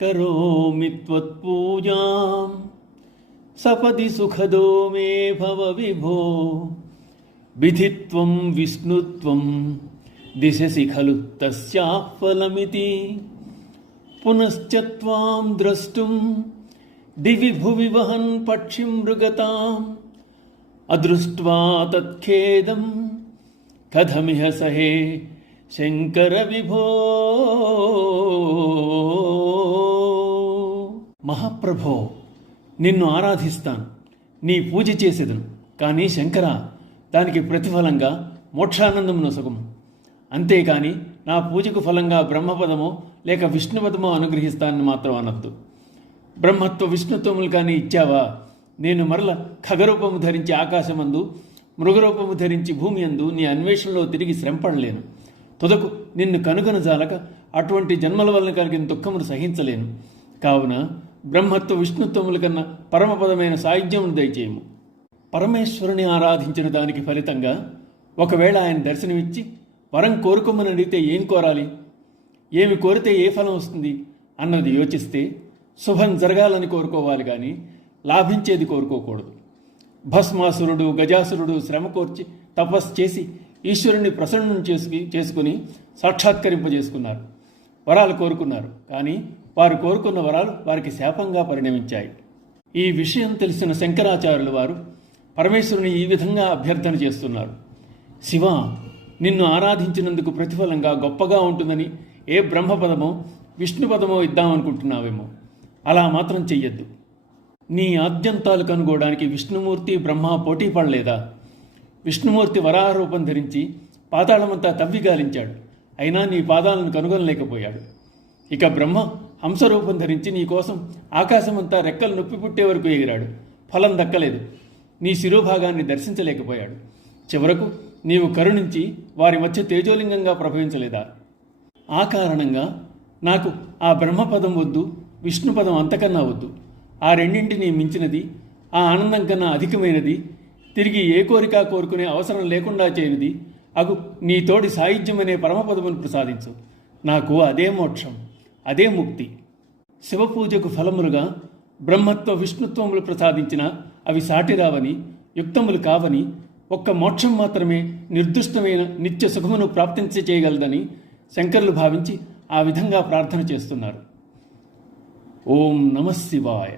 కరోమి త్వత్పూజాం సపది సుఖదో మే భవ విభో విధిత్వం విష్ణుత్వం దిశసి ఖలు తస్యాః ఫలమితి పునశ్చ త్వాం ద్రష్టుం దివి భువి వహన్ పక్షిం మృగతాం అదృష్ట్వా తత్ఖేదం కథమిహ సహే శంకర విభో. మహాప్రభో, నిన్ను ఆరాధిస్తాను, నీ పూజ చేసేదను. కానీ శంకర, దానికి ప్రతిఫలంగా మోక్షానందం నొసగుము. అంతేకాని నా పూజకు ఫలంగా బ్రహ్మపదమో లేక విష్ణుపదమో అనుగ్రహిస్తానని మాత్రం అనద్దు. బ్రహ్మత్వ విష్ణుత్వములు కానీ ఇచ్చావా, నేను మరల ఖగరూపము ధరించి ఆకాశమందు, మృగరూపము ధరించి భూమి అందు నీ అన్వేషణలో తిరిగి శ్రమపడలేను. తుదకు నిన్ను కనుగొనజాలక అటువంటి జన్మల వలన కలిగిన దుఃఖమును సహించలేను. కావున బ్రహ్మత్వ విష్ణుత్వముల కన్నా పరమపదమైన సాయుధ్యమును దయచేయము. పరమేశ్వరుని ఆరాధించిన దానికి ఫలితంగా ఒకవేళ ఆయన దర్శనమిచ్చి వరం కోరుకోమని అడిగితే ఏం కోరాలి, ఏమి కోరితే ఏ ఫలం వస్తుంది అన్నది యోచిస్తే శుభం జరగాలని కోరుకోవాలి కానీ లాభించేది కోరుకోకూడదు. భస్మాసురుడు, గజాసురుడు శ్రమ కోర్చి తపస్సు చేసి ఈశ్వరుని ప్రసన్నం చేసుకుని సాక్షాత్కరింపజేసుకున్నారు, వరాలు కోరుకున్నారు. కానీ వారు కోరుకున్న వరాలు వారికి శాపంగా పరిణమించాయి. ఈ విషయం తెలిసిన శంకరాచార్యుల వారు పరమేశ్వరుని ఈ విధంగా అభ్యర్థన చేస్తున్నారు. శివ, నిన్ను ఆరాధించినందుకు ప్రతిఫలంగా గొప్పగా ఉంటుందని ఏ బ్రహ్మపదమో విష్ణుపదమో ఇద్దామనుకుంటున్నావేమో, అలా మాత్రం చెయ్యొద్దు. నీ ఆద్యంతాలు కనుగోవడానికి విష్ణుమూర్తి బ్రహ్మ పోటీ పడలేదా? విష్ణుమూర్తి వరాహరూపం ధరించి పాతాళమంతా తవ్వి గాలించాడు, అయినా నీ పాదాలను కనుగొనలేకపోయాడు. ఇక బ్రహ్మ హంసరూపం ధరించి నీ కోసం ఆకాశమంతా రెక్కలు నొప్పి పుట్టే వరకు ఎగిరాడు, ఫలం దక్కలేదు. నీ శిరోభాగాన్ని దర్శించలేకపోయాడు. చివరకు నీవు కరుణించి వారి మధ్య తేజోలింగంగా ప్రభవించలేదా? ఆ కారణంగా నాకు ఆ బ్రహ్మపదం వద్దు, విష్ణుపదం అంతకన్నా వద్దు. ఆ రెండింటినీ మించినది, ఆ ఆనందం కన్నా అధికమైనది, తిరిగి ఏ కోరిక కోరుకునే అవసరం లేకుండా చేయనిది అగు నీ తోడి సాయుధ్యమనే పరమపదమును ప్రసాదించు. నాకు అదే మోక్షం, అదే ముక్తి. శివపూజకు ఫలములుగా బ్రహ్మత్వ విష్ణుత్వములు ప్రసాదించిన అవి సాటిరావని, యుక్తములు కావని, ఒక్క మోక్షం మాత్రమే నిర్దుష్టమైన నిత్య సుఖమును చేయగలదని శంకరులు భావించి ఆ విధంగా ప్రార్థన చేస్తున్నారు. ఓం నమః శివాయ.